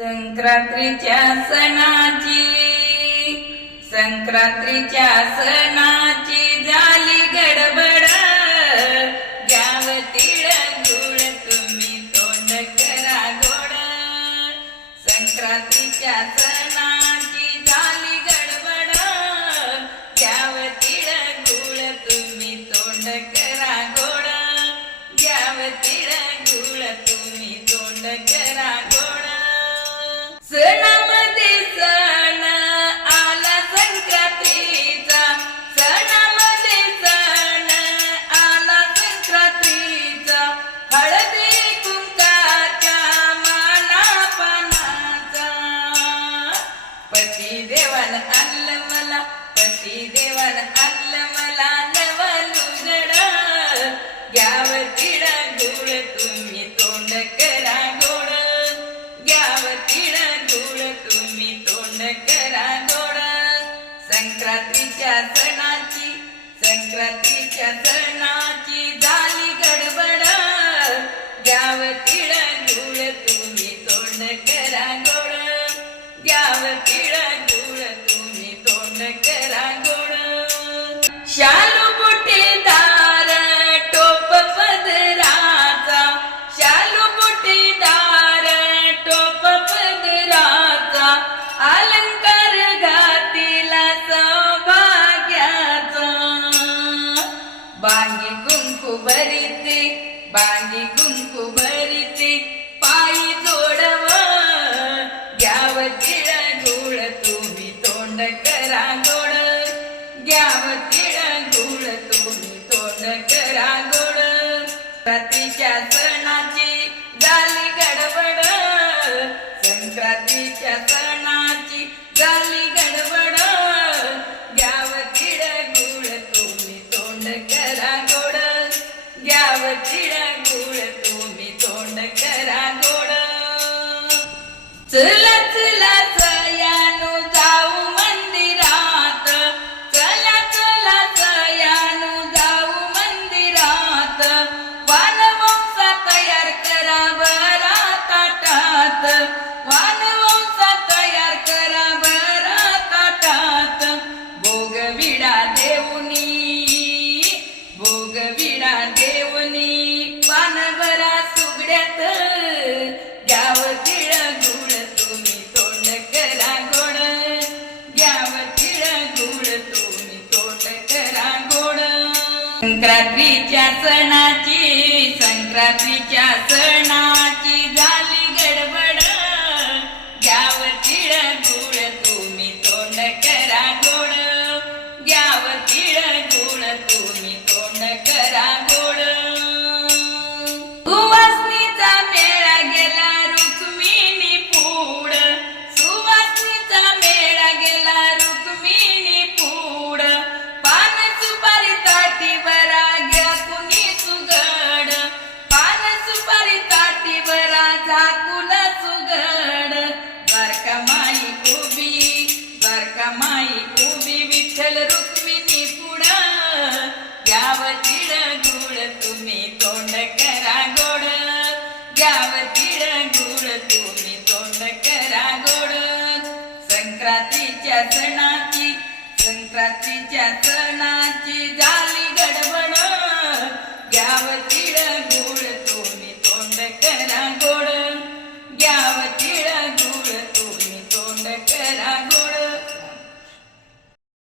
संक्रांतीच्या सणाची संक्रांतीच्या सणाची झाली गडबड. घ्याव तिळ गुळ तुम्ही तोंड करा गोड. संक्रांतीच्या सणाची झाली गडबड. घ्याव तिळ गुळ तुम्ही तोंड करा देवान आणलं मला पती देवान आणलं मला नवा उघड घ्याव तिडा गुळ तुम्ही तोंड करा गोड घ्याव तिडा गुळ तुम्ही तोंड करा गोड संक्रांतीच्या सणाची संक्रांतीच्या सणाची झाली गडबड. घ्याव तिडा गुळ तुम्ही तोंड करा गोड घ्याव तिडा बांगी कुंकू भरीते पायी जोडव. घ्याव तिळ गुळ तुम्ही तोंड करा गोड. घ्याव तिळ गुळ तुम्ही तोंड करा गोड. रात्रीच्या सणाची झाली गडबड. संक्रांतीच्या सण घ्याव तिळ गुळ तुम्ही तोंड करा गोड चला चला सयानु जाऊ मंदिरात चला चला सयानु जाऊ मंदिरात वानवंसा तयार करा बरा ताटात संक्रांतीच्या सणाची संक्रांतीच्या सणाची. विठ्ठल रुक्मिणी पुढ घ्याव तिळ गुळ तुम्ही तोंड करा गोड. घ्याव तिळ गुळ तुम्ही तोंड करा गोड. संक्रांतीच्या सणाची संक्रांतीच्या सणाची झाली गडबड. घ्याव तिळ गुळ तुम्ही तोंड करा गोड. घ्याव तिळ गुळ तुम्ही तोंड करा